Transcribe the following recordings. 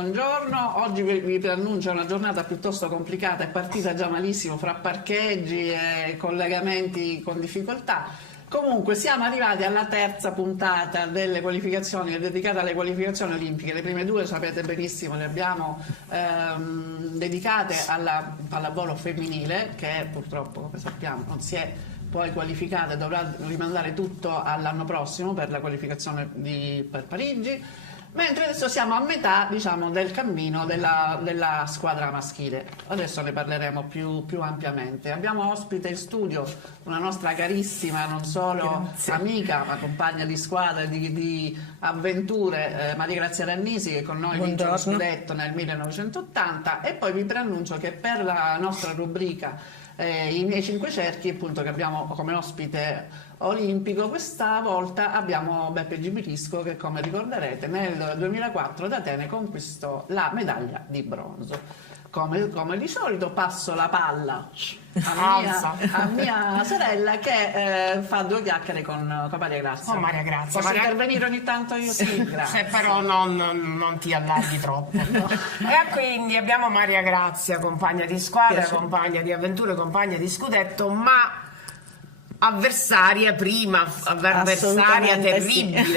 buongiorno. Oggi vi preannuncio una giornata piuttosto complicata, è partita già malissimo fra parcheggi e collegamenti con difficoltà. Comunque siamo arrivati alla terza puntata delle qualificazioni, dedicata alle qualificazioni olimpiche. Le prime due, sapete benissimo, le abbiamo dedicate alla pallavolo femminile, che purtroppo, come sappiamo, non si è poi qualificata e dovrà rimandare tutto all'anno prossimo per la qualificazione per Parigi. Mentre adesso siamo a metà, diciamo, del cammino della squadra maschile. Adesso ne parleremo più ampiamente. Abbiamo ospite in studio una nostra carissima, non solo amica, ma compagna di squadra, di avventure, Maria Grazia Rannisi, che con noi vince lo scudetto nel 1980. E poi vi preannuncio che per la nostra rubrica I miei cinque cerchi, appunto, che abbiamo come ospite olimpico, questa volta abbiamo Beppe Gibilisco che, come ricorderete, nel 2004 ad Atene conquistò la medaglia di bronzo. Come di solito passo la palla a mia sorella che fa due chiacchiere con Maria Grazia. Oh, Maria Grazia. Posso intervenire ogni tanto io? Sì, grazie. Se però non ti allarghi troppo. No. E quindi abbiamo Maria Grazia, compagna di squadra, compagna di avventure, compagna di scudetto, ma avversaria terribile,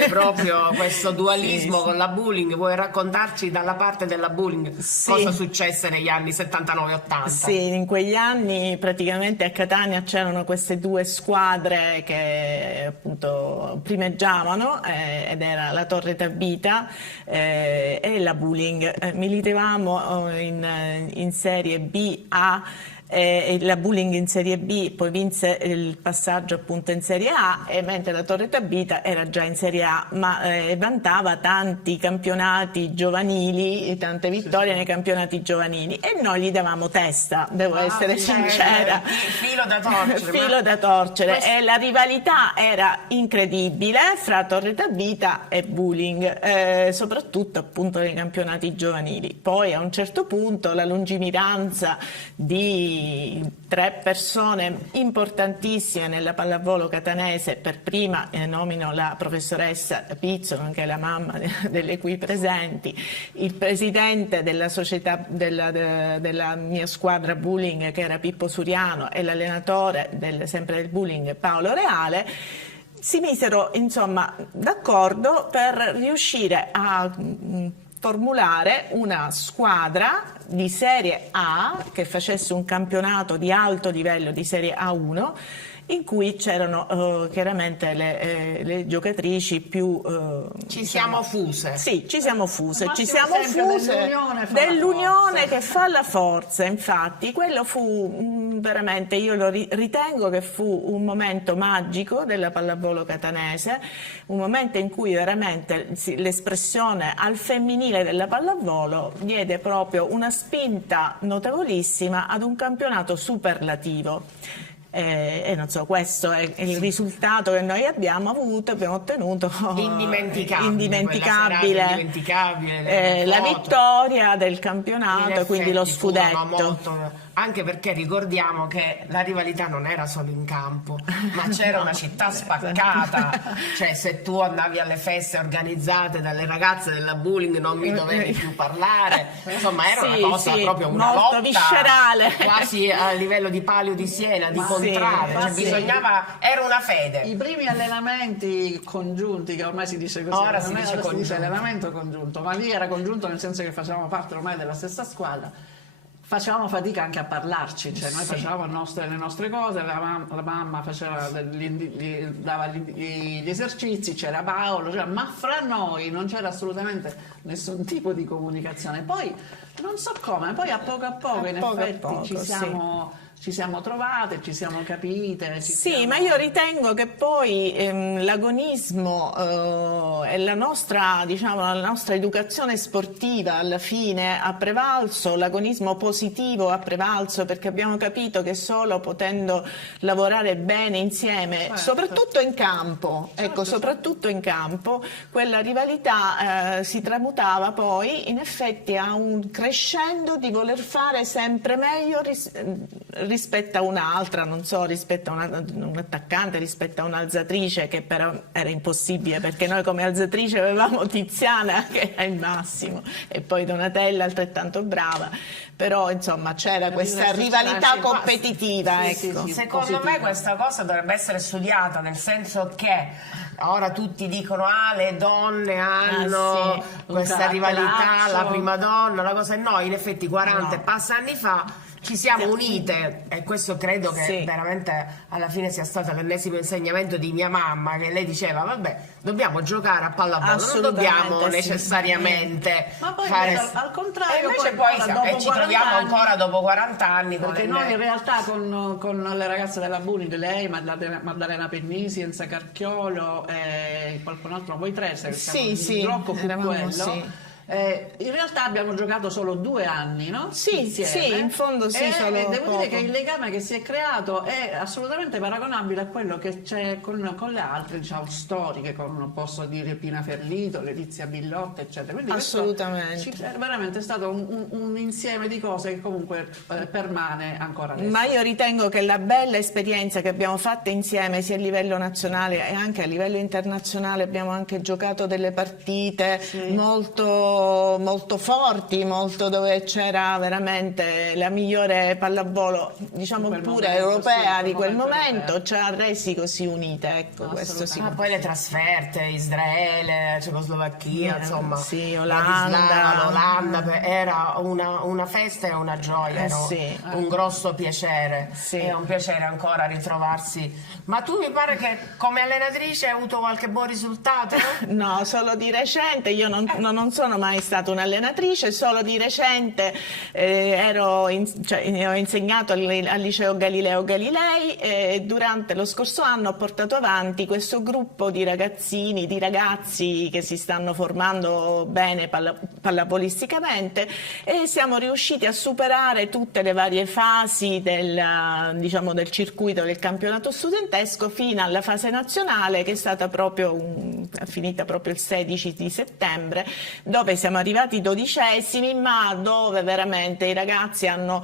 proprio questo dualismo con la Bulling. Vuoi raccontarci dalla parte della Bulling cosa successe negli anni 79-80? Sì, in quegli anni praticamente a Catania c'erano queste due squadre che appunto primeggiavano ed era la Torre Tabita e la Bulling. Militavamo in Serie B, A, la Bulling in Serie B, poi vinse il passaggio appunto in Serie A, e mentre la Torre Tabita era già in Serie A, ma vantava tanti campionati giovanili, tante vittorie nei campionati giovanili, e noi gli davamo testa, devo essere sincera. Filo da torcere. Filo da torcere. E la rivalità era incredibile fra Torre Tabita e Bulling, soprattutto appunto nei campionati giovanili. Poi a un certo punto la lungimiranza di tre persone importantissime nella pallavolo catanese, per prima nomino la professoressa Pizzolo, che è la mamma delle qui presenti, il presidente della società della mia squadra Bulling, che era Pippo Suriano, e l'allenatore sempre del Bulling, Paolo Reale, si misero insomma d'accordo per riuscire a formulare una squadra di Serie A che facesse un campionato di alto livello di Serie A1, in cui c'erano chiaramente le giocatrici più... ci siamo fuse. Sì, ci siamo fuse. Ci siamo fuse dell'unione che fa la forza, infatti. Quello fu veramente, io lo ritengo che fu un momento magico della pallavolo catanese, un momento in cui veramente l'espressione al femminile della pallavolo diede proprio una spinta notevolissima ad un campionato superlativo. E non so, questo è il risultato che noi abbiamo ottenuto, indimenticabile, la vittoria del campionato e quindi lo scudetto. Anche perché ricordiamo che la rivalità non era solo in campo, ma c'era una città spaccata, cioè se tu andavi alle feste organizzate dalle ragazze della Bulling non mi dovevi più parlare, insomma era una cosa proprio una molto lotta viscerale, quasi a livello di Palio di Siena, di contrario, cioè bisognava, era una fede. I primi allenamenti congiunti, che ormai si dice così, ora si dice allenamento congiunto, ma lì era congiunto nel senso che facevamo parte ormai della stessa squadra. Facevamo fatica anche a parlarci, cioè noi facevamo le nostre cose, la mamma dava gli esercizi, c'era Paolo, ma fra noi non c'era assolutamente nessun tipo di comunicazione. Poi non so come, poi a poco in effetti ci siamo trovate, ci siamo capite. Ma io ritengo che poi l'agonismo e la nostra educazione sportiva alla fine ha prevalso, l'agonismo positivo ha prevalso, perché abbiamo capito che solo potendo lavorare bene insieme, soprattutto in campo, soprattutto in campo, quella rivalità si tramutava poi in effetti a un crescendo di voler fare sempre meglio rispetto a un'altra, non so, rispetto a un attaccante, rispetto a un'alzatrice, che però era impossibile perché noi come alzatrice avevamo Tiziana che era il massimo e poi Donatella altrettanto brava, però insomma c'era questa rivalità competitiva. Ecco. Secondo me questa cosa dovrebbe essere studiata, nel senso che ora tutti dicono le donne hanno questa rivalità, la prima donna, la cosa, no, in effetti 40 e passa anni fa ci siamo unite, e questo credo che veramente alla fine sia stato l'ennesimo insegnamento di mia mamma, che lei diceva vabbè, dobbiamo giocare a pallavolo, non dobbiamo necessariamente ma poi fare al contrario, e invece poi ci troviamo ancora dopo 40 anni perché noi in realtà con le ragazze della Bulling, lei, Maddalena Pennisi, Enza Carchiolo e qualcun altro, voi tre, il blocco fu quello. In realtà abbiamo giocato solo 2 anni, no? Sì, in fondo sì, solo devo poco. dire che il legame che si è creato è assolutamente paragonabile a quello che c'è con le altre, diciamo, storiche, come posso dire Pina Ferlito, Letizia Billotta, eccetera. Quindi assolutamente. È veramente stato un insieme di cose che comunque permane ancora adesso. Ma io ritengo che la bella esperienza che abbiamo fatto insieme, sia a livello nazionale e anche a livello internazionale, abbiamo anche giocato delle partite molto forti, dove c'era veramente la migliore pallavolo, diciamo pure europea di quel momento, ci ha resi così unite, ecco, questo sì. Ma poi le trasferte, Israele, Cecoslovacchia, insomma, Olanda, era una festa e una gioia, un grosso piacere, è un piacere ancora ritrovarsi. Ma tu mi pare che come allenatrice hai avuto qualche buon risultato? No, solo di recente, io non sono mai stata un'allenatrice, solo di recente ho insegnato al liceo Galileo Galilei e durante lo scorso anno ho portato avanti questo gruppo di ragazzini, di ragazzi che si stanno formando bene pallavolisticamente, e siamo riusciti a superare tutte le varie fasi del circuito del campionato studentesco fino alla fase nazionale, che è stata finita proprio il 16 di settembre, dove siamo arrivati 12esimi, ma dove veramente i ragazzi hanno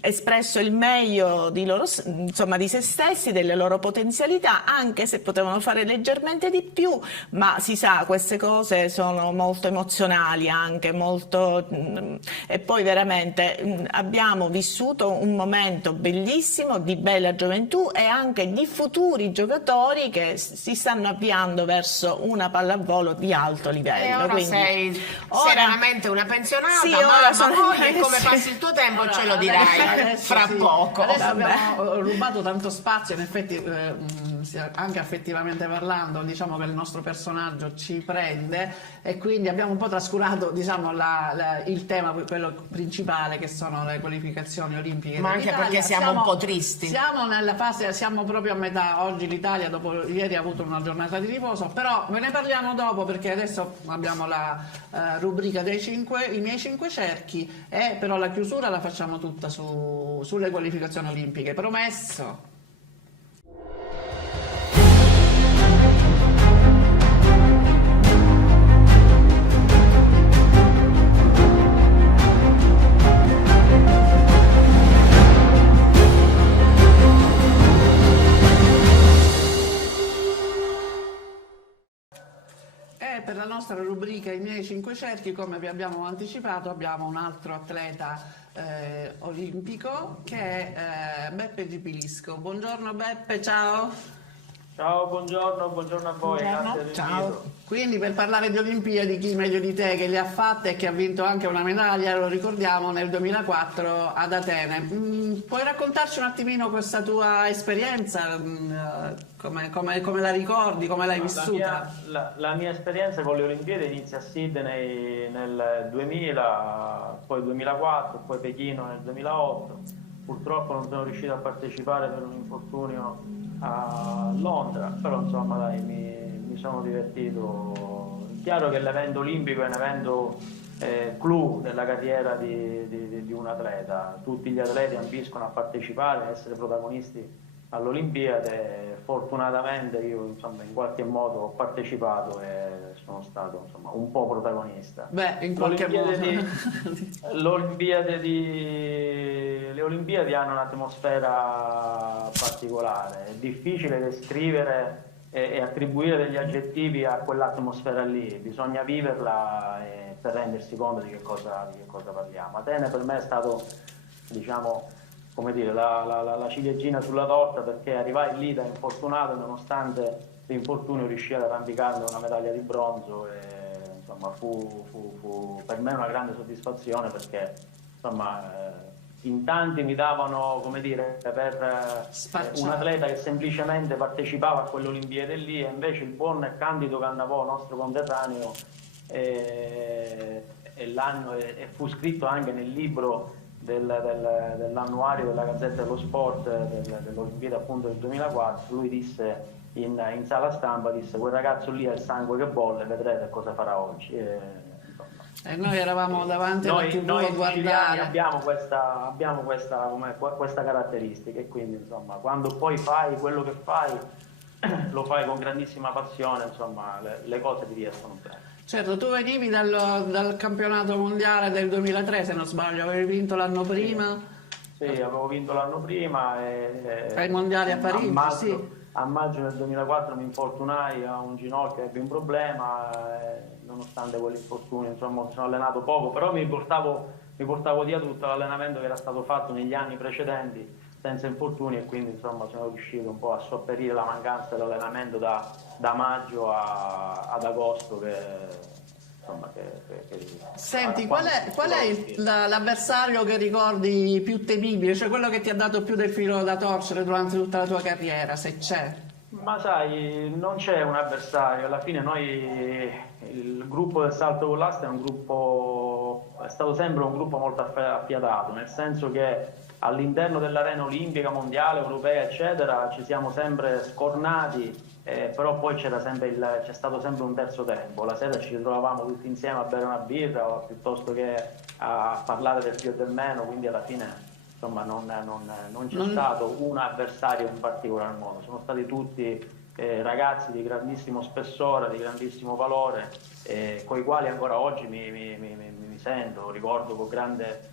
espresso il meglio di loro, insomma, di se stessi, delle loro potenzialità, anche se potevano fare leggermente di più, ma si sa, queste cose sono molto emozionali anche, e poi veramente abbiamo vissuto un momento bellissimo di bella gioventù e anche di futuri giocatori che si stanno avviando verso una pallavolo di alto livello. E ora quindi sei veramente una pensionata, sì, ma poi come passi il tuo tempo ce lo dirai fra poco. Adesso abbiamo rubato tanto spazio, in effetti anche affettivamente parlando, diciamo che il nostro personaggio ci prende, e quindi abbiamo un po' trascurato, diciamo, il tema, quello principale, che sono le qualificazioni olimpiche. Ma anche perché siamo un po' tristi. Siamo nella fase, siamo proprio a metà. Oggi l'Italia dopo ieri ha avuto una giornata di riposo, però ve ne parliamo dopo, perché adesso abbiamo la rubrica i miei 5 cerchi, e però la chiusura la facciamo tutta sulle qualificazioni olimpiche, promesso. Per la nostra rubrica I miei 5 cerchi, come vi abbiamo anticipato, abbiamo un altro atleta olimpico che è Beppe Gipilisco. Buongiorno Beppe, ciao. Ciao, buongiorno a voi. Grazie. Ciao. Quindi, per parlare di Olimpiadi, chi meglio di te che le ha fatte e che ha vinto anche una medaglia, lo ricordiamo, nel 2004 ad Atene. Puoi raccontarci un attimino questa tua esperienza? Come la ricordi, come l'hai vissuta? La mia esperienza con le Olimpiadi inizia a Sydney nel 2000, poi 2004, poi Pechino nel 2008. Purtroppo non sono riuscito a partecipare per un infortunio a Londra, però insomma dai, mi sono divertito. È chiaro che l'evento olimpico è un evento clou nella carriera di un atleta. Tutti gli atleti ambiscono a partecipare, a essere protagonisti all'Olimpiade. Fortunatamente io insomma in qualche modo ho partecipato e sono stato insomma un po' protagonista. Beh, in qualche modo. Le Olimpiadi hanno un'atmosfera particolare, è difficile descrivere e attribuire degli aggettivi a quell'atmosfera lì, bisogna viverla per rendersi conto di che cosa parliamo. Atene per me è stato, diciamo, come dire, la ciliegina sulla torta, perché arrivai lì da infortunato e nonostante l'infortunio riuscii ad arrampicarmi una medaglia di bronzo e insomma fu per me una grande soddisfazione, perché insomma in tanti mi davano, come dire, per un atleta che semplicemente partecipava a quelle Olimpiadi lì, e invece il buon e candido Cannavò, nostro conterraneo, e fu scritto anche nel libro dell'annuario della Gazzetta dello Sport dell'Olimpiade appunto del 2004, lui disse in sala stampa, disse: quel ragazzo lì ha il sangue che bolle, vedrete cosa farà oggi. E noi eravamo davanti alla TV a guardare. Abbiamo questa caratteristica, e quindi insomma quando poi fai quello che fai lo fai con grandissima passione, insomma le cose ti riescono bene. Certo, tu venivi dal campionato mondiale del 2003, se non sbaglio, avevi vinto l'anno prima. Sì, avevo vinto l'anno prima ai mondiali a Parigi, a maggio del 2004 mi infortunai a un ginocchio, ebbi un problema, nonostante quell'infortunio, insomma, mi sono allenato poco, però mi portavo via tutto l'allenamento che era stato fatto negli anni precedenti senza infortuni, e quindi insomma sono riuscito un po' a sopperire la mancanza dell'allenamento da maggio ad agosto Senti, qual è l'avversario che ricordi più temibile, cioè quello che ti ha dato più del filo da torcere durante tutta la tua carriera, se c'è? Ma sai, non c'è un avversario, alla fine il gruppo del salto con l'asta è stato sempre un gruppo molto affiatato, nel senso che all'interno dell'arena olimpica, mondiale, europea, eccetera, ci siamo sempre scornati, però poi c'è stato sempre un terzo tempo. La sera ci ritrovavamo tutti insieme a bere una birra piuttosto che a parlare del più e del meno, quindi alla fine insomma non c'è stato un avversario in particolar modo, sono stati tutti ragazzi di grandissimo spessore, di grandissimo valore, con i quali ancora oggi mi sento, ricordo con grande,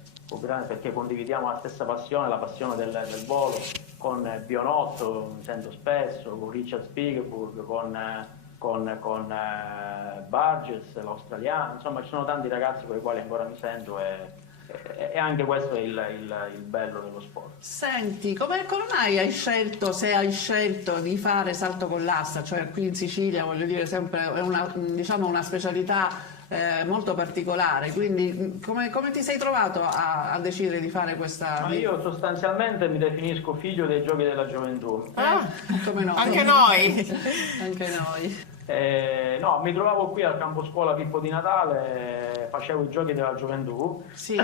perché condividiamo la stessa passione, la passione del volo. Con Bionotto mi sento spesso, con Richard Spiegelburg, con Burgess, l'australiano, insomma ci sono tanti ragazzi con i quali ancora mi sento, e anche questo è il bello dello sport. Senti, come mai se hai scelto di fare salto con l'asta, cioè qui in Sicilia, voglio dire, sempre è una specialità molto particolare, quindi come ti sei trovato a decidere di fare questa? Ma io sostanzialmente mi definisco figlio dei giochi della gioventù. Come no? Anche noi! Anche noi. No, mi trovavo qui al campo scuola Pippo di Natale, facevo i giochi della gioventù, sì.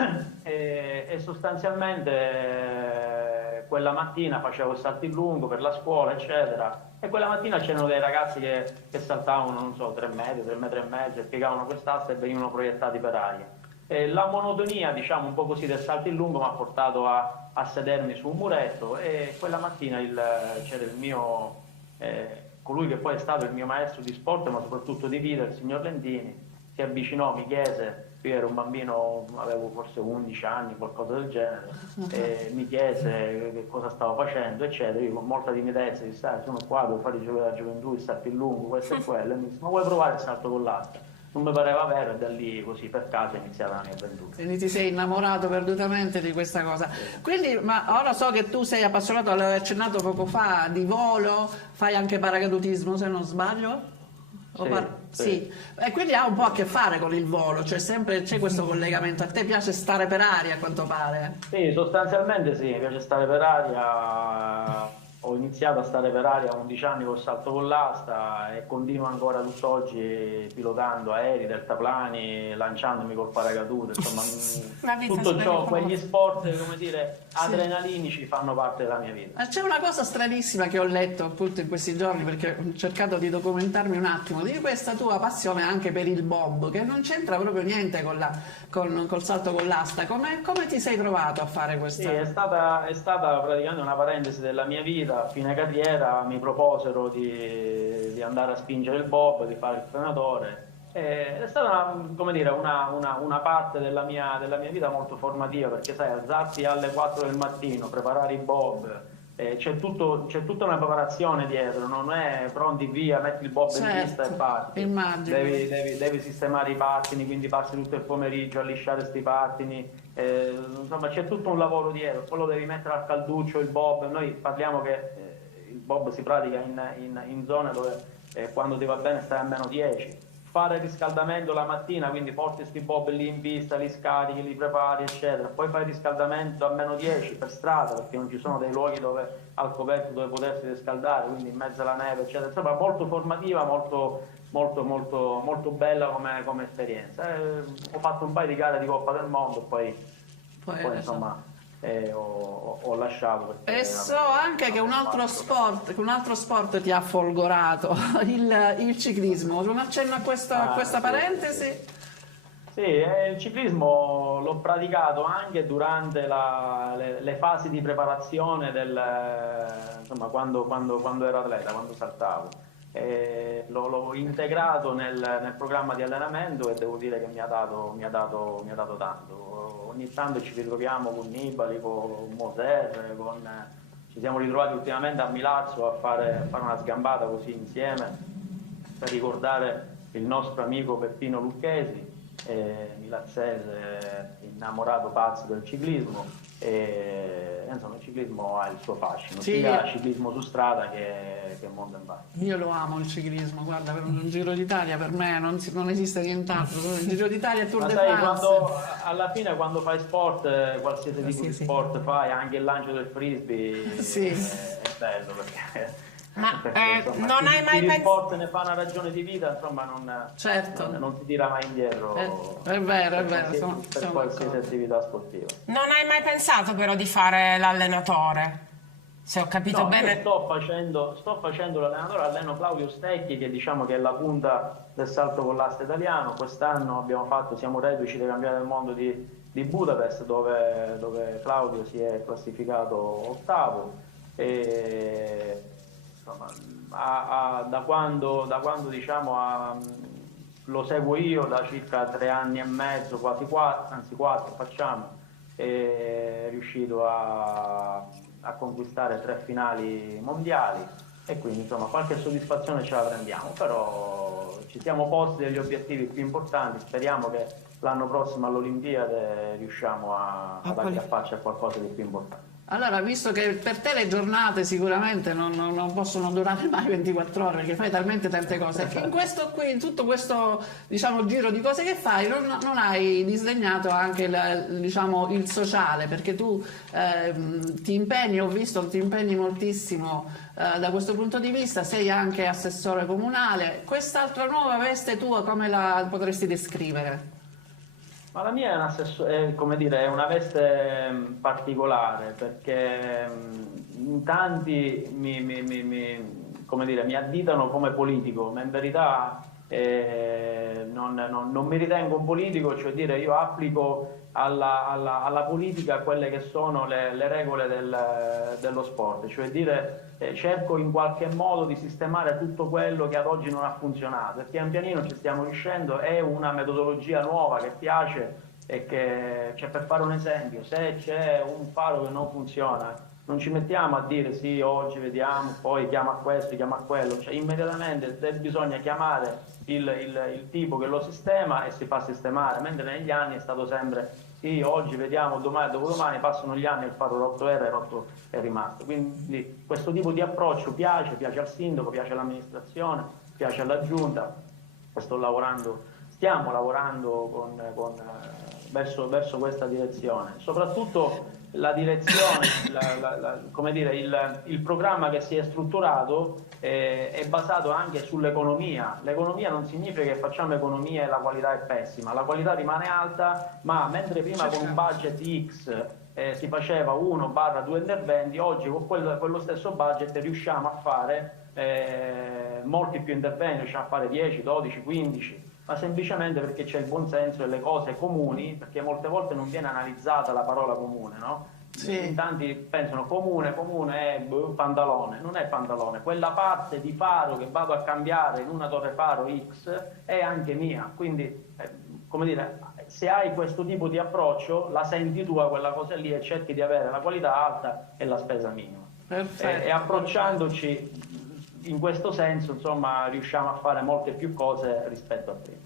e sostanzialmente quella mattina facevo il salto in lungo per la scuola, eccetera, e quella mattina c'erano dei ragazzi che saltavano, non so, 3 metri, 3 metri e mezzo, e piegavano quest'asta e venivano proiettati per aria. E la monotonia, diciamo, un po' così del salto in lungo mi ha portato a sedermi su un muretto, e quella mattina c'era il mio... colui che poi è stato il mio maestro di sport, ma soprattutto di vita, il signor Lentini, si avvicinò, mi chiese, io ero un bambino, avevo forse 11 anni, qualcosa del genere, e mi chiese che cosa stavo facendo, eccetera. Io con molta timidezza dissi: sono qua, devo fare i giochi della gioventù, il salto in lungo, questo e quello, e mi disse: ma vuoi provare il salto con l'asta? Non mi pareva vero, e da lì così per caso è iniziata la mia avventura. Quindi ti sei innamorato perdutamente di questa cosa. Quindi, ma ora so che tu sei appassionato, l'avevi accennato poco fa, di volo, fai anche paracadutismo se non sbaglio? Sì. E quindi ha un po' a che fare con il volo, cioè sempre c'è questo collegamento. A te piace stare per aria, a quanto pare? Sì, sostanzialmente sì, mi piace stare per aria. Ho iniziato a stare per aria a 11 anni col salto con l'asta e continuo ancora tutt'oggi pilotando aerei, deltaplani, lanciandomi col paracadute, insomma tutto ciò, quegli sport, come dire, adrenalinici fanno parte della mia vita. C'è una cosa stranissima che ho letto appunto in questi giorni, perché ho cercato di documentarmi un attimo, di questa tua passione anche per il bob, che non c'entra proprio niente col salto con l'asta. Come ti sei trovato a fare questo? Sì, è stata praticamente una parentesi della mia vita. a fine carriera mi proposero di andare a spingere il bob, di fare il frenatore. È stata come dire, una parte della mia vita molto formativa, perché sai, alzarsi alle 4 del mattino, preparare i bob, c'è tutta una preparazione dietro, non è pronti via, metti il bob in pista e parti. Immagino. Devi sistemare i pattini, quindi passi tutto il pomeriggio a lisciare sti pattini, insomma c'è tutto un lavoro dietro, poi lo devi mettere al calduccio il bob. Noi parliamo che il bob si pratica in zone dove quando ti va bene stai a -10. Fare riscaldamento la mattina, quindi porti sti bob lì in pista, li scarichi, li prepari, eccetera. Poi fai riscaldamento a -10 per strada, perché non ci sono dei luoghi al coperto dove potersi riscaldare, quindi in mezzo alla neve, eccetera. Insomma, molto formativa, molto bella come esperienza. Ho fatto un paio di gare di Coppa del Mondo, poi insomma ho lasciato. E so anche che un altro sport ti ha folgorato, il ciclismo. Non accenno a questa parentesi? Sì, il ciclismo l'ho praticato anche durante le fasi di preparazione insomma, quando ero atleta, quando saltavo. L'ho integrato nel programma di allenamento e devo dire che mi ha dato tanto. Ogni tanto ci ritroviamo con Nibali, con Moser, ci siamo ritrovati ultimamente a Milazzo a fare una sgambata così insieme per ricordare il nostro amico Peppino Lucchesi, milazzese, innamorato pazzo del ciclismo. Insomma, il ciclismo ha il suo fascino, sì, sia ciclismo su strada che mountain bike. Io lo amo il ciclismo, guarda, per un Giro d'Italia per me non esiste nient'altro, il Giro d'Italia e Tour de France. Alla fine quando fai sport, qualsiasi tipo di sport fai, anche il lancio del frisbee, è bello perché... Ma insomma, non hai mai pensato... sport ne fa una ragione di vita, insomma non si tira mai indietro. È vero, per qualsiasi attività sportiva. Non hai mai pensato però di fare l'allenatore? Se ho capito bene. Io sto facendo l'allenatore, alleno Claudio Stecchi, che diciamo che è la punta del salto con l'asta italiano. Quest'anno siamo reduci dei Campionati del Mondo di Budapest, dove Claudio si è classificato 8º. E insomma, da quando diciamo lo seguo io da circa 3 anni e mezzo, quasi 4, anzi 4 facciamo, è riuscito a conquistare 3 finali mondiali e quindi insomma qualche soddisfazione ce la prendiamo, però ci siamo posti degli obiettivi più importanti, speriamo che l'anno prossimo all'Olimpiade riusciamo ad aggrapparci a qualcosa di più importante. Allora, visto che per te le giornate sicuramente non possono durare mai 24 ore, perché fai talmente tante cose, che in tutto questo diciamo, giro di cose che fai non hai disdegnato anche il sociale, perché tu ti impegni, ho visto, ti impegni moltissimo da questo punto di vista, sei anche assessore comunale. Quest'altra nuova veste tua come la potresti descrivere? Ma la mia è una veste particolare, perché in tanti mi additano come politico, ma in verità non mi ritengo un politico, cioè dire io applico alla politica quelle che sono le regole dello sport, cioè dire cerco in qualche modo di sistemare tutto quello che ad oggi non ha funzionato e pian pianino ci stiamo riuscendo. È una metodologia nuova che piace e che, cioè, per fare un esempio, se c'è un faro che non funziona non ci mettiamo a dire sì, oggi vediamo, poi chiama a questo, chiama a quello, cioè immediatamente bisogna chiamare il tipo che lo sistema e si fa sistemare, mentre negli anni è stato sempre sì, oggi vediamo, domani, dopodomani, passano gli anni e il faro rotto è rimasto. Quindi questo tipo di approccio piace al sindaco, piace all'amministrazione, piace alla giunta. Stiamo lavorando verso questa direzione, soprattutto la direzione, come dire, il programma che si è strutturato è basato anche sull'economia. L'economia non significa che facciamo economia e la qualità è pessima, la qualità rimane alta, ma mentre prima con un budget X si faceva 1/2 interventi, oggi con quello stesso budget riusciamo a fare molti più interventi, riusciamo a fare 10, 12, 15, ma semplicemente perché c'è il buonsenso e le cose comuni, perché molte volte non viene analizzata la parola comune, no? Sì. In tanti pensano comune è Pantalone, non è Pantalone, quella parte di faro che vado a cambiare in una torre faro X è anche mia, quindi come dire, se hai questo tipo di approccio la senti tua quella cosa lì e cerchi di avere la qualità alta e la spesa minima. Perfetto. E approcciandoci in questo senso, insomma, riusciamo a fare molte più cose rispetto a prima.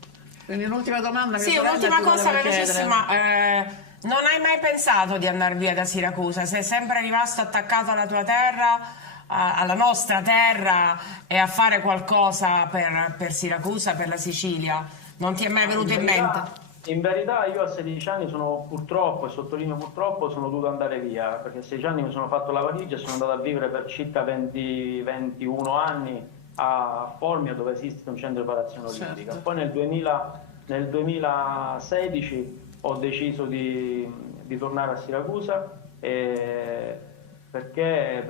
Quindi un'ultima domanda. Sì, mia sorella, un'ultima ti cosa volevo chiedere. velocissima. Non hai mai pensato di andare via da Siracusa? Sei sempre rimasto attaccato alla tua terra, alla nostra terra, e a fare qualcosa per Siracusa, per la Sicilia? Non ti è mai venuto in mente? In verità io a 16 anni sono purtroppo, e sottolineo purtroppo, sono dovuto andare via, perché a 16 anni mi sono fatto la valigia e sono andato a vivere per circa 21 anni a Formia, dove esiste un centro di preparazione olimpica. Certo. Poi nel 2016 ho deciso di tornare a Siracusa perché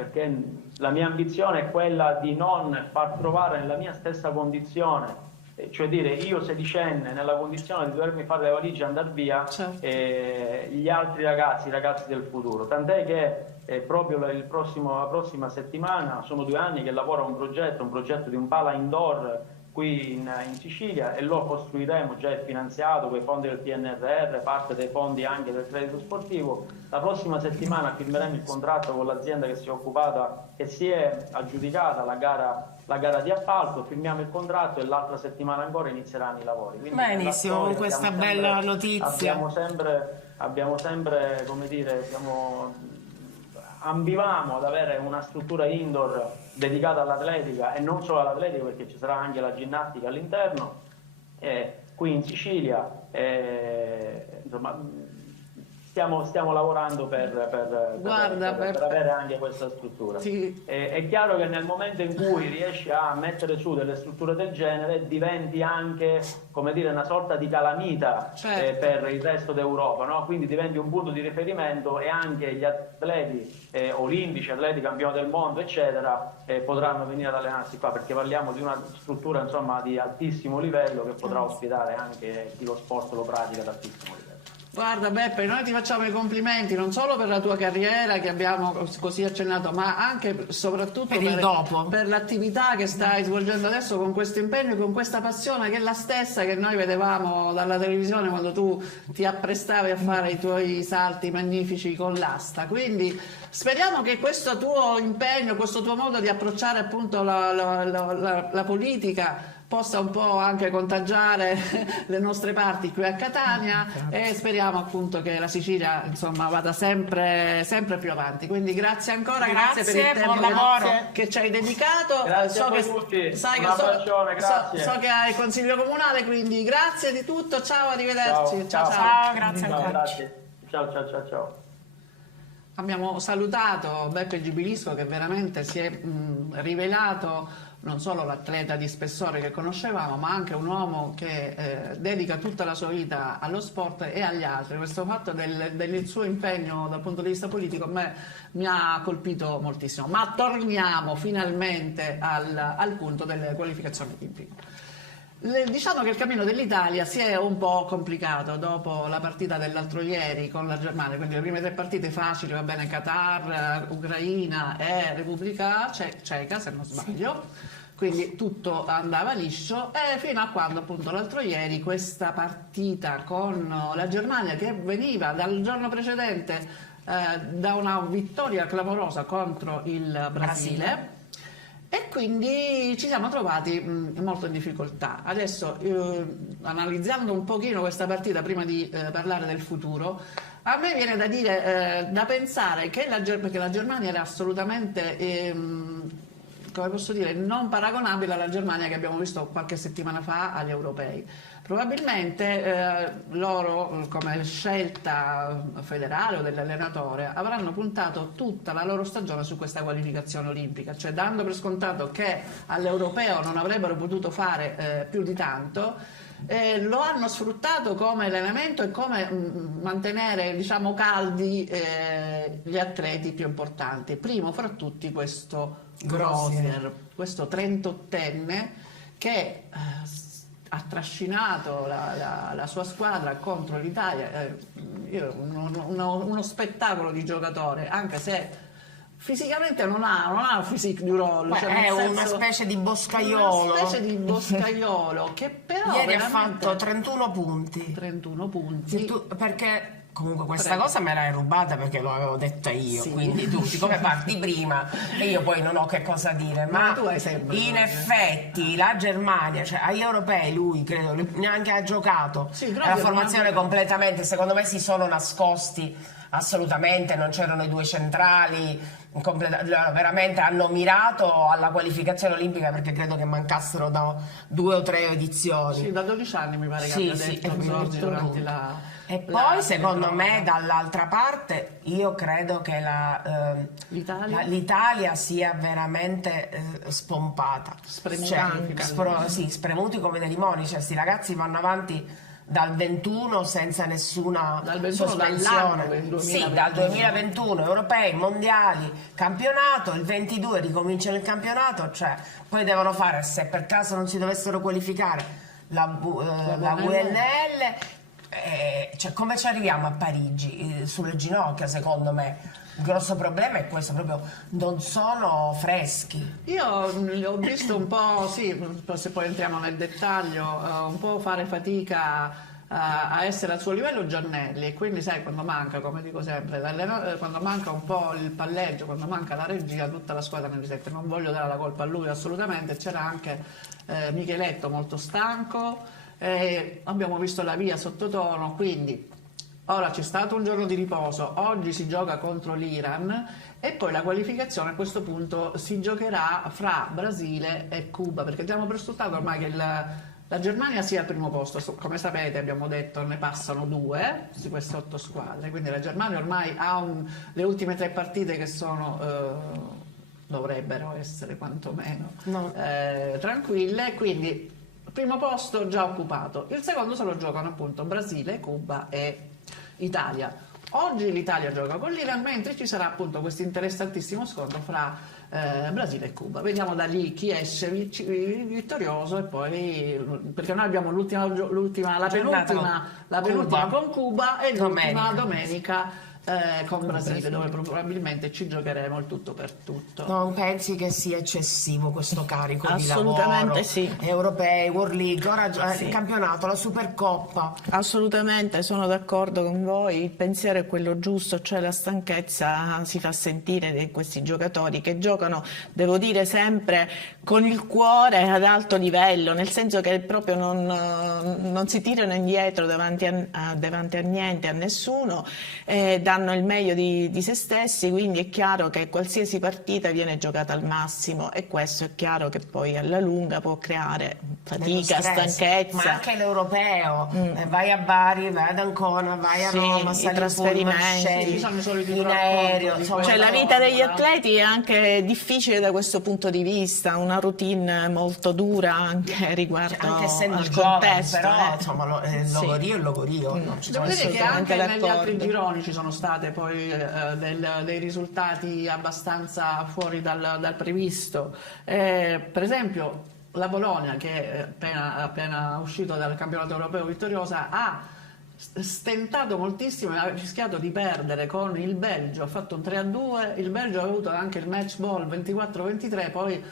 la mia ambizione è quella di non far trovare nella mia stessa condizione, cioè dire io sedicenne nella condizione di dovermi fare le valigie e andare via, Certo. gli altri ragazzi, i ragazzi del futuro. Tant'è che proprio la prossima settimana, sono 2 anni che lavoro a un progetto di un pala indoor qui in Sicilia, e lo costruiremo, già è finanziato con i fondi del PNRR, parte dei fondi anche del credito sportivo. La prossima settimana firmeremo il contratto con l'azienda che si è occupata, che si è aggiudicata la gara di appalto, firmiamo il contratto e l'altra settimana ancora inizieranno i lavori. Quindi Benissimo, con questa bella notizia. Abbiamo sempre, come dire, ambivamo ad avere una struttura indoor dedicata all'atletica, e non solo all'atletica, perché ci sarà anche la ginnastica all'interno, qui in Sicilia. Insomma, stiamo lavorando per avere anche questa struttura. Sì. È chiaro che nel momento in cui riesci a mettere su delle strutture del genere diventi anche, come dire, una sorta di calamita, certo, per il resto d'Europa, no? Quindi diventi un punto di riferimento, e anche gli atleti olimpici, atleti campioni del mondo, eccetera, potranno venire ad allenarsi qua, perché parliamo di una struttura, insomma, di altissimo livello, che potrà ospitare anche chi lo sport lo pratica ad altissimo livello. Guarda Beppe, noi ti facciamo i complimenti non solo per la tua carriera che abbiamo così accennato, ma anche soprattutto Per il dopo. per l'attività che stai svolgendo adesso, con questo impegno e con questa passione, che è la stessa che noi vedevamo dalla televisione quando tu ti apprestavi a fare i tuoi salti magnifici con l'asta. Quindi speriamo che questo tuo impegno, questo tuo modo di approcciare appunto la politica possa un po' anche contagiare le nostre parti qui a Catania, e speriamo appunto che la Sicilia, insomma, vada sempre più avanti. Quindi grazie ancora, grazie per il tempo buon lavoro che ci hai dedicato. Grazie a voi tutti. Sai Un che abbraccione, grazie. so che hai il consiglio comunale, quindi grazie di tutto, ciao, arrivederci. ciao, grazie ancora. Grazie. Ciao. Abbiamo salutato Beppe Gibilisco, che veramente si è rivelato non solo l'atleta di spessore che conoscevamo, ma anche un uomo che dedica tutta la sua vita allo sport e agli altri. Questo fatto del suo impegno dal punto di vista politico mi ha colpito moltissimo. Ma torniamo finalmente al punto delle qualificazioni olimpiche. Diciamo che il cammino dell'Italia si è un po' complicato dopo la partita dell'altro ieri con la Germania, quindi le prime 3 partite facili, va bene, Qatar, Ucraina e Repubblica Ceca, se non sbaglio, quindi tutto andava liscio, e fino a quando appunto l'altro ieri questa partita con la Germania, che veniva dal giorno precedente da una vittoria clamorosa contro il Brasile. E quindi ci siamo trovati molto in difficoltà. Adesso, analizzando un pochino questa partita, prima di parlare del futuro, a me viene da dire, da pensare che perché la Germania era assolutamente, come posso dire, non paragonabile alla Germania che abbiamo visto qualche settimana fa agli europei. Probabilmente loro, come scelta federale o dell'allenatore, avranno puntato tutta la loro stagione su questa qualificazione olimpica, cioè dando per scontato che all'europeo non avrebbero potuto fare più di tanto. Lo hanno sfruttato come elemento e come mantenere, diciamo, caldi gli atleti più importanti. Primo fra tutti questo Grosnier, questo 38enne che ha trascinato la sua squadra contro l'Italia. uno spettacolo di giocatore, anche se fisicamente non ha un physique du role, Beh, cioè è nel una senso, specie di boscaiolo. una specie di boscaiolo che però Ieri ha veramente fatto 31 punti. 31 punti. Perché comunque questa Prego. cosa me l'hai rubata perché lo avevo detta io, Sì. quindi tu siccome parti prima e io poi non ho che cosa dire, ma tu hai sempre in ragione. effetti la Germania, cioè agli europei lui credo neanche ha giocato, Sì, però la abbiamo formazione anche- completamente, secondo me si sono nascosti assolutamente, non c'erano i due centrali, veramente hanno mirato alla qualificazione olimpica perché credo che mancassero da 2 o 3 edizioni. Sì, da 12 anni mi pare che Sì, abbia sì, detto mi Zorzi detto durante lui. la E la poi secondo me telecronaca. dall'altra parte io credo che L'Italia? l'Italia sia veramente spompata. Spremuti. Sì, spremuti come dei limoni, cioè sti ragazzi vanno avanti dal 21 senza nessuna Dal 21 sospensione. dall'anno del 2021. Sì, dal 2021 europei, mondiali, campionato, il 22 ricomincia il campionato, cioè poi devono fare, se per caso non si dovessero qualificare, la VNL. Cioè, come ci arriviamo a Parigi? Sulle ginocchia, secondo me. Il grosso problema è questo, proprio non sono freschi. Io ho visto un po', sì, se poi entriamo nel dettaglio, un po' fare fatica a essere al suo livello Giannelli, e quindi sai quando manca, come dico sempre, quando manca un po' il palleggio, quando manca la regia, tutta la squadra ne risente. Non voglio dare la colpa a lui assolutamente, c'era anche Micheletto molto stanco, abbiamo visto la via sottotono, quindi ora c'è stato un giorno di riposo, oggi si gioca contro l'Iran e poi la qualificazione a questo punto si giocherà fra Brasile e Cuba, perché diamo per scontato ormai che la Germania sia al primo posto. Come sapete, abbiamo detto, ne passano 2 su queste 8 squadre, quindi la Germania ormai ha le ultime 3 partite che sono dovrebbero essere quantomeno tranquille, quindi primo posto già occupato. Il secondo se lo giocano appunto Brasile, Cuba e Italia. Oggi l'Italia gioca con l'Iran, mentre ci sarà appunto questo interessantissimo scontro fra Brasile e Cuba. Vediamo da lì chi esce vittorioso, e poi perché noi abbiamo la penultima con Cuba e l'ultima domenica con Brasile, dove probabilmente ci giocheremo il tutto per tutto. Non pensi che sia eccessivo questo carico di lavoro? Assolutamente sì. Europei, World League, ora Sì. il campionato, la Supercoppa. Assolutamente, sono d'accordo con voi, il pensiero è quello giusto, cioè la stanchezza si fa sentire di questi giocatori che giocano, devo dire, sempre con il cuore ad alto livello, nel senso che proprio non si tirano indietro davanti a niente, a nessuno, danno il meglio di se stessi, quindi è chiaro che qualsiasi partita viene giocata al massimo, e questo è chiaro che poi alla lunga può creare fatica, Stress. stanchezza. Ma anche l'europeo, vai a Bari, vai ad Ancona, vai a Sì, Roma, i sali in trasferimenti. pullman, scendi Ci sono i soliti in racconti aereo, di insomma, Cioè, la quello- vita degli atleti è anche difficile da questo punto di vista, una routine molto dura anche riguardo anche essendo al giovane, contesto. però insomma il Sì. logorio è il logorio, non ci Devo sono dire che assolutamente anche negli altri d'accordo. gironi ci sono state poi dei risultati abbastanza fuori dal previsto. Per esempio la Bologna, che è appena uscito dal campionato europeo vittoriosa, ha stentato moltissimo e ha rischiato di perdere con il Belgio, ha fatto un 3-2, il Belgio ha avuto anche il match ball 24-23, poi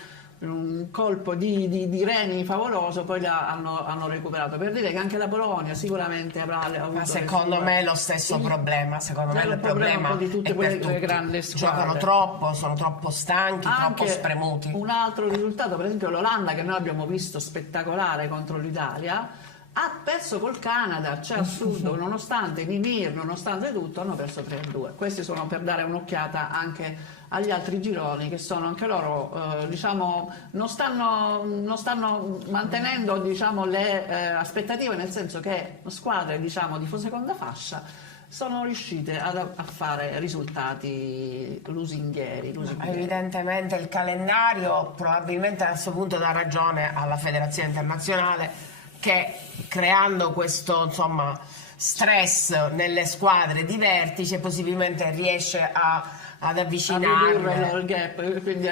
un colpo di reni favoloso, poi hanno recuperato. Per dire che anche la Bologna sicuramente avrà avuto ma secondo me è lo stesso problema, secondo me È il il problema problema un po' di tutte è per quelle tutti. grandi squadre. Giocano troppo, sono troppo stanchi, troppo Anche spremuti. un altro risultato, per esempio l'Olanda, che noi abbiamo visto spettacolare contro l'Italia, ha perso col Canada, cioè assurdo, nonostante Mimir, nonostante tutto, hanno perso 3-2. Questi sono per dare un'occhiata anche agli altri gironi, che sono anche loro, diciamo, non stanno mantenendo, diciamo, le aspettative, nel senso che squadre, diciamo, di seconda fascia sono riuscite a fare risultati lusinghieri. Evidentemente il calendario probabilmente a questo punto dà ragione alla Federazione Internazionale, che creando questo, insomma, stress nelle squadre di vertice possibilmente riesce ad avvicinare, ridurre il gap, quindi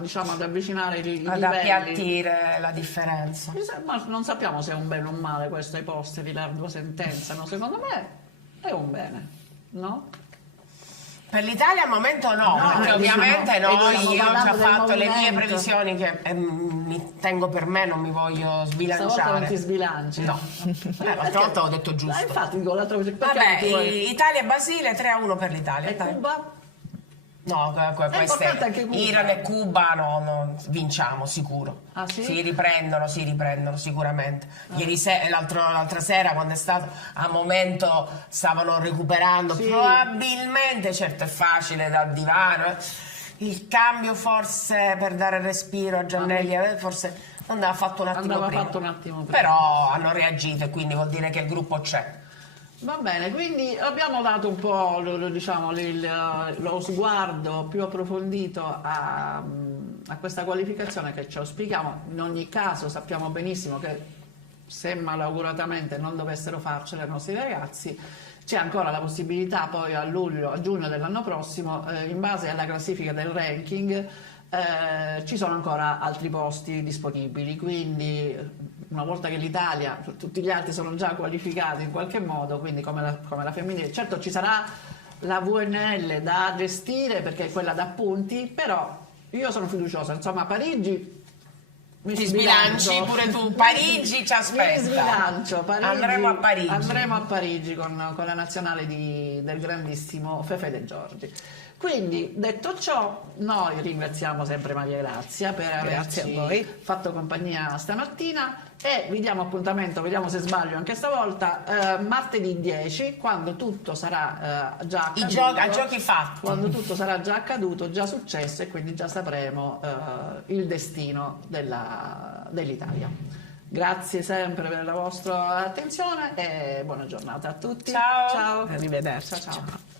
diciamo, ad avvicinare i ad livelli. appiattire la differenza. Ma non sappiamo se è un bene o un male questo ai posteri, l'ardua sentenza, no? Secondo me è un bene, no? Per l'Italia al momento no, No, perché ovviamente diciamo, noi, stiamo io ho già parlando del fatto le mie movimento. previsioni che mi tengo per me, non mi voglio Stavolta non sbilanciare. ti sbilanci. No, l'altra volta ho detto giusto. Infatti dico l'altra volta, perché Vabbè, non ti vuoi- Italia-Brasile 3-1 per l'Italia. E dai. Cuba? No, queste importante anche Cuba. Iran e Cuba no, vinciamo sicuro. Ah, sì? Si riprendono sicuramente. L'altra sera quando è stato a momento stavano recuperando, Sì. probabilmente, certo è facile dal divano. Il cambio forse per dare respiro a Giannelli forse andava fatto un attimo Andava prima. fatto un attimo prima. Però hanno reagito e quindi vuol dire che il gruppo c'è. Va bene, quindi abbiamo dato un po' diciamo, lo sguardo più approfondito a questa qualificazione che ci auspichiamo. In ogni caso sappiamo benissimo che se malauguratamente non dovessero farcela i nostri ragazzi, c'è ancora la possibilità poi a giugno dell'anno prossimo, in base alla classifica del ranking, ci sono ancora altri posti disponibili, quindi una volta che l'Italia, tutti gli altri sono già qualificati in qualche modo, quindi come la femminile, certo ci sarà la VNL da gestire perché è quella da punti, però io sono fiduciosa, insomma Parigi Ti sbilanci pure tu, Parigi ci aspetta. Mi sbilancio, Andremo a Parigi. Andremo a Parigi con la nazionale del grandissimo Fefe De Giorgi. Quindi, detto ciò, noi ringraziamo sempre Maria Grazia per Grazie averci a voi. fatto compagnia stamattina e vi diamo appuntamento, vediamo se sbaglio anche stavolta, martedì 10, quando tutto sarà già accaduto. A giochi fatti. Quando tutto sarà già accaduto, già successo e quindi già sapremo il destino dell'Italia. Grazie sempre per la vostra attenzione e buona giornata a tutti. Ciao. Ciao. Arrivederci. Ciao. Ciao.